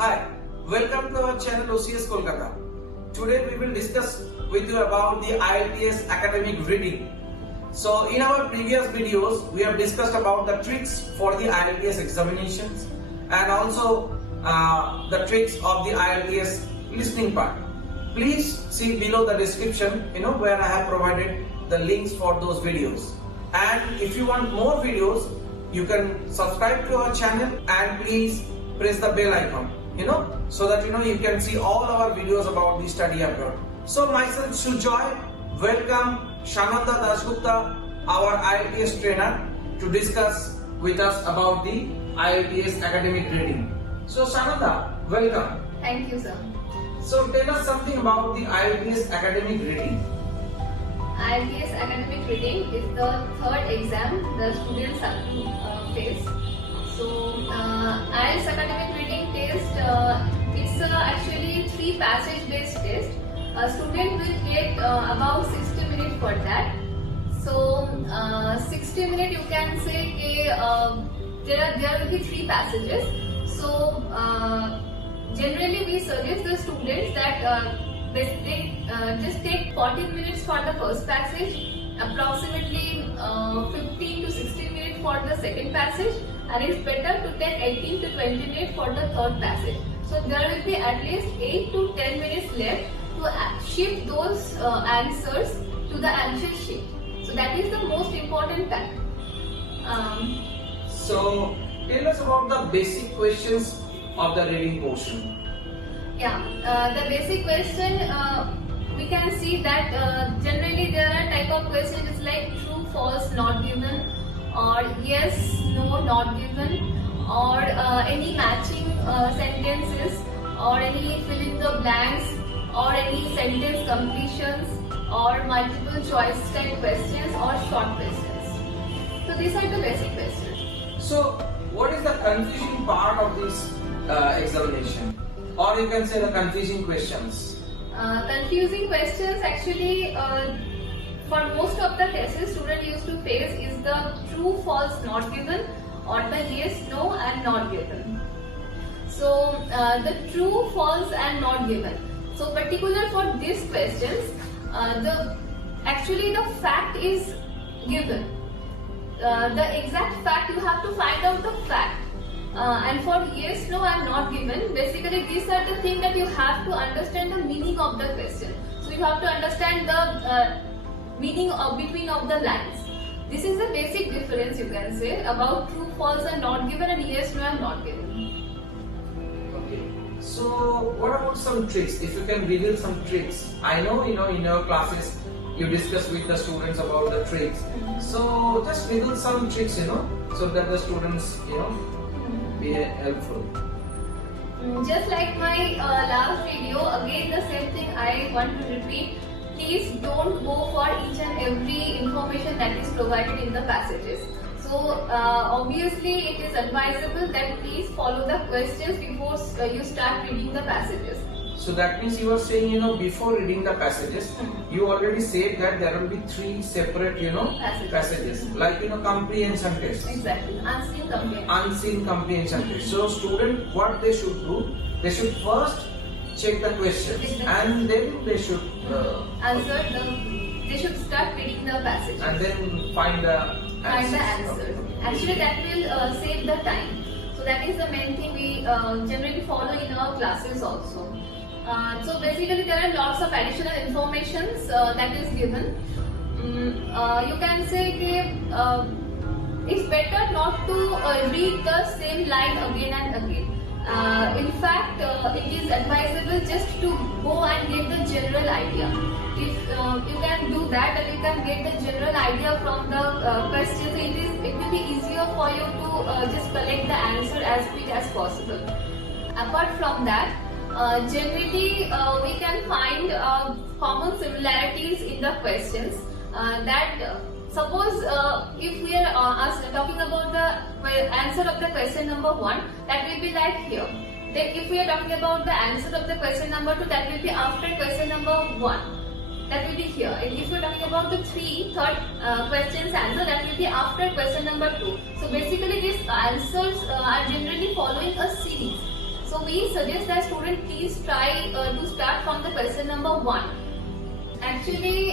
Hi, welcome to our channel OCS Kolkata. Today we will discuss with you about the IELTS academic reading. So in our previous videos we have discussed about the tricks for the IELTS examinations and also the tricks of the IELTS listening part. Please see below the description where I have provided the links for those videos. And if you want more videos, you can subscribe to our channel and please press the bell icon, so that you can see all our videos about the study abroad. So myself Sujoy, welcome Shananda Dasgupta, our IELTS trainer, to discuss with us about the IELTS academic reading. So Shananda, welcome. Thank you, sir. So tell us something about the IELTS academic reading. IELTS academic reading is the third exam the students have to face. So IELTS academic reading test, it's actually 3 passage based test. A student will get about 60 minutes for that. So 60 minutes you can say there will be 3 passages. So generally we suggest the students that they just take 40 minutes for the first passage, approximately 15 to 16 minutes for the second passage, and it's better to take 18 to 20 minutes for the third passage. So there will be at least 8 to 10 minutes left to shift those answers to the answer sheet. So that is the most important fact. So tell us about the basic questions of the reading portion. Yeah, the basic question, we can see that generally there are type of questions like true, false, not given, or yes, no, not given, or any matching sentences, or any fill in the blanks, or any sentence completions, or multiple choice type questions, or short questions. So these are the basic questions. So what is the confusing part of this examination? Or you can say the confusing questions. Confusing questions actually for most of the cases student used to face is the true, false, not given, or the yes, no and not given. So the true, false and not given. So particular for these questions, actually the fact is given. The exact fact, you have to find out the fact. And for yes, no and not given, basically these are the things that you have to understand the meaning of the question. So you have to understand the meaning of between of the lines. This is the basic difference you can say about true, false and not given, and yes, no and not given. Okay. So what about some tricks? If you can reveal some tricks. I know in your classes you discuss with the students about the tricks. So just reveal some tricks, so that the students be helpful. Just like my last video, again the same thing I want to repeat. Please don't go for each and every information that is provided in the passages. So obviously it is advisable that please follow the questions before you start reading the passages. So that means you are saying, before reading the passages, you already said that there will be 3 separate, passages. Like, comprehension test. Exactly. Unseen comprehension. Unseen comprehension test. So student, what they should do, they should first check the questions and then they should they should start reading the passage. And then find the answers. Actually that will save the time. So that is the main thing we generally follow in our classes also. So basically there are lots of additional informations that is given. You can say it's better not to read the same line again and again. In fact, it is advisable just to go and get the general idea. If you can do that, then you can get the general idea from the question. It will be easier for you to just collect the answer as quick as possible. Apart from that, generally we can find common similarities in the questions. Suppose if we are talking about the answer of the question number 1, that will be like here. Then if we are talking about the answer of the question number 2, that will be after question number 1. That will be here. And if we are talking about the third question's answer, that will be after question number 2. So basically these answers are generally following a series. So we suggest that student please try to start from the question number 1. Actually,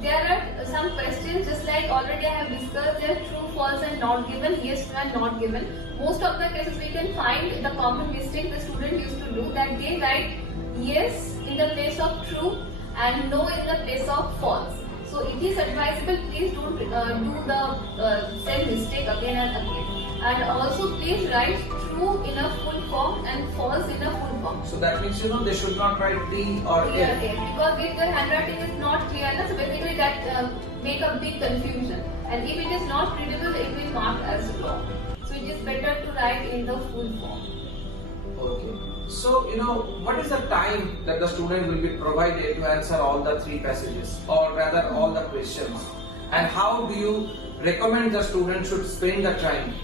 there are some questions just like already I have discussed. There are true, false, and not given. Yes, no, and not given. Most of the cases we can find the common mistake the student used to do, that they write yes in the place of true and no in the place of false. So it is advisable, please don't do the same mistake again and again. And also please write true in a full form and false in a full form. So that means they should not write D or Clear, F. because if the handwriting is not clear, so basically that make a big confusion. And if it is not readable, it will mark as wrong. So it is better to write in the full form. Okay. So, what is the time that the student will be provided to answer all the 3 passages, or rather all the questions? And how do you recommend the student should spend the time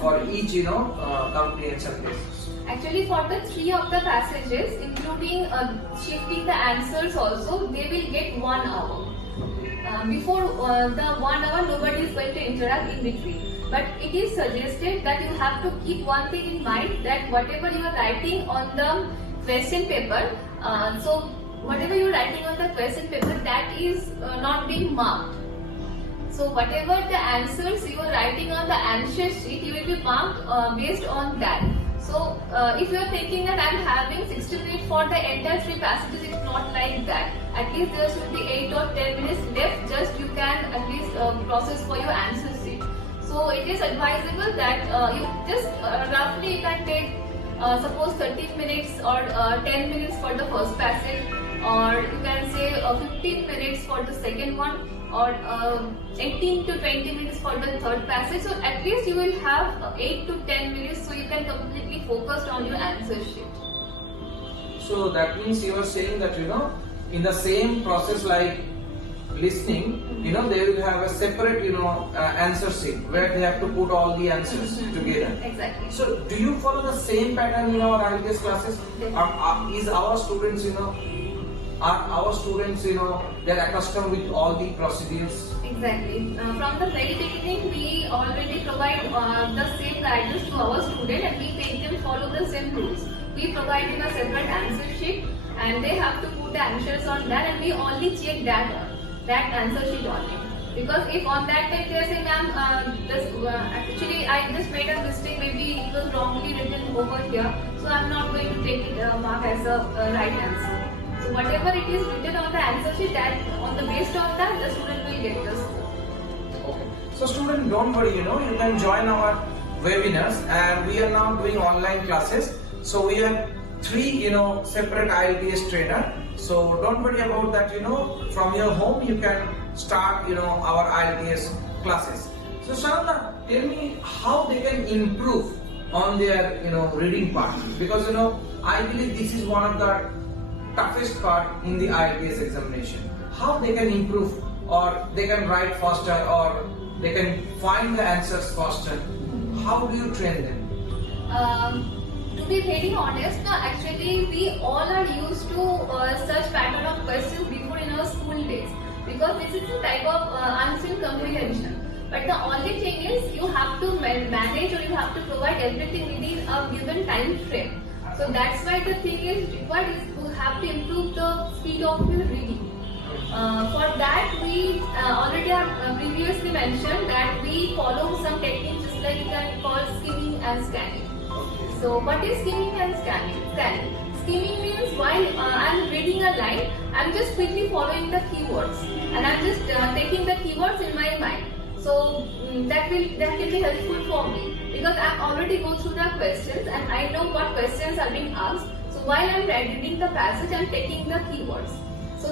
for each, comprehension basis? Actually, for the 3 of the passages, including shifting the answers also, they will get 1 hour. Before the 1 hour, nobody is going to interact in between. But it is suggested that you have to keep one thing in mind, that whatever you are writing on the question paper, so whatever you are writing on the question paper, that is not being marked. So whatever the answers you are writing on the answer sheet, you will be marked based on that. So if you are thinking that I am having 60 minutes for the entire 3 passages, it's not like that. At least there should be 8 or 10 minutes left, just you can at least process for your answer sheet. So it is advisable that you just roughly you can take suppose 13 minutes or 10 minutes for the first passage, or you can say 15 minutes for the second one, or 18 to 20 minutes for the third passage. So at least you will have 8 to 10 minutes, so you can completely focus on your answer sheet. So that means you are saying that in the same process like listening, they will have a separate answer sheet where they have to put all the answers together. Exactly. So do you follow the same pattern in our IELTS classes? Is our students they're accustomed with all the procedures? Exactly. From the very beginning, we already provide the same guidance to our student, and we make them follow the same rules. We provide them a separate answer sheet, and they have to put the answers on that, and we only check that answer sheet only. Because if on that time they say, ma'am, actually I just made a mistake, maybe it was wrongly written over here, so I'm not going to take it mark as a right answer. So whatever it is written on the answer sheet, that on the basis of that, the student will get the score. Okay. So student, don't worry, you can join our webinars, and we are now doing online classes. So we have 3, separate IELTS trainer. So don't worry about that, from your home you can start, our IELTS classes. So Sharada, tell me how they can improve on their, reading part, because, I believe this is one of the toughest part in the IELTS examination. How they can improve, or they can write faster, or they can find the answers faster. How do you train them? To be very honest, actually we all are used to such pattern of questions before in our school days, because this is a type of unseen comprehension. But the only thing is you have to manage, or you have to provide everything within a given time frame. So that's why the thing is required is to have to improve the speed of your reading. For that we already have previously mentioned that we follow some techniques just like you can call skimming and scanning. So what is skimming and scanning? Skimming means while I am reading a line, I am just quickly following the keywords, and I am just taking the keywords in my mind. So that will be helpful for me, because I already go through the questions and I know what questions are being asked. So while I am reading the passage, I am taking the keywords. So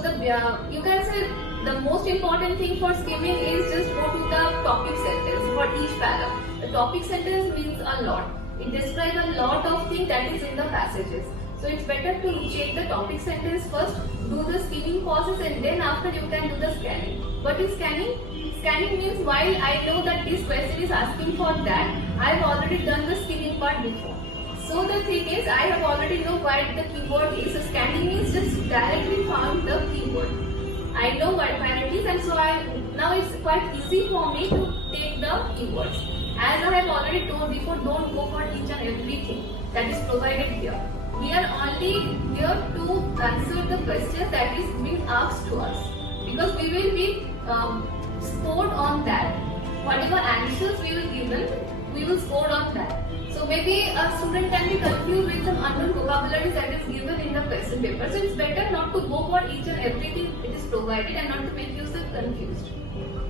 you can say the most important thing for skimming is just go to the topic sentence for each paragraph. The topic sentence means a lot. It describes a lot of things that is in the passages. So it's better to check the topic sentence first, do the skimming process, and then after you can do the scanning. What is scanning? Scanning means while I know that this question is asking for that, I have already done the skimming part before. So the thing is, I have already know what the keyword is. So scanning means just directly found the keyword. I know what it is, and so now it's quite easy for me to take the keywords. As I have already told before, don't go for each and everything. that is provided here. We are only here to answer the questions that is being asked to us, because we will be scored on that. Whatever answers we will given, we will score on that. So maybe a student can be confused with some unknown vocabularies that is given in the question paper. So it's better not to go for each and everything it is provided and not to make yourself confused.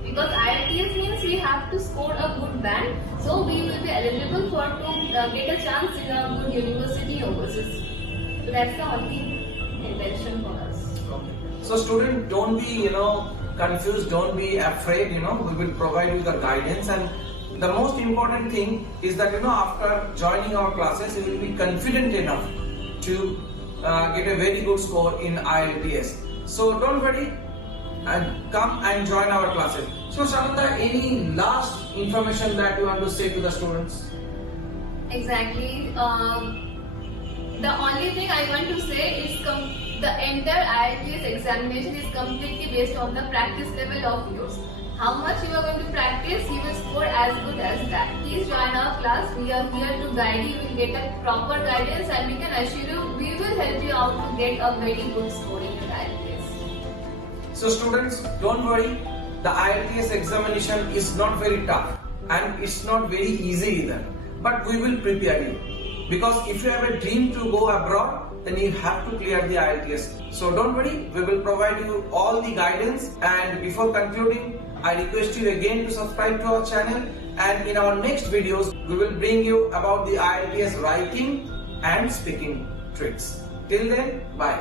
Because IELTS means we have to score a good band, so we will be eligible for to get a chance in a good university overseas. So that's the only intention for us. So student, don't be confused, don't be afraid. We will provide you the guidance, and the most important thing is that after joining our classes, you will be confident enough to get a very good score in IELTS. So don't worry and come and join our classes. So Shananda, any last information that you want to say to the students? Exactly. The only thing I want to say is the entire IELTS examination is completely based on the practice level of yours. How much you are going to practice, you will score as good as that. Please join our class. We are here to guide you. You will get a proper guidance, and we can assure you we will help you out to get a very good score in your IELTS. So students, don't worry. The IELTS examination is not very tough and it's not very easy either. But we will prepare you. Because if you have a dream to go abroad, then you have to clear the IELTS. So don't worry, we will provide you all the guidance. And before concluding, I request you again to subscribe to our channel, and in our next videos, we will bring you about the IELTS writing and speaking tricks. Till then, bye.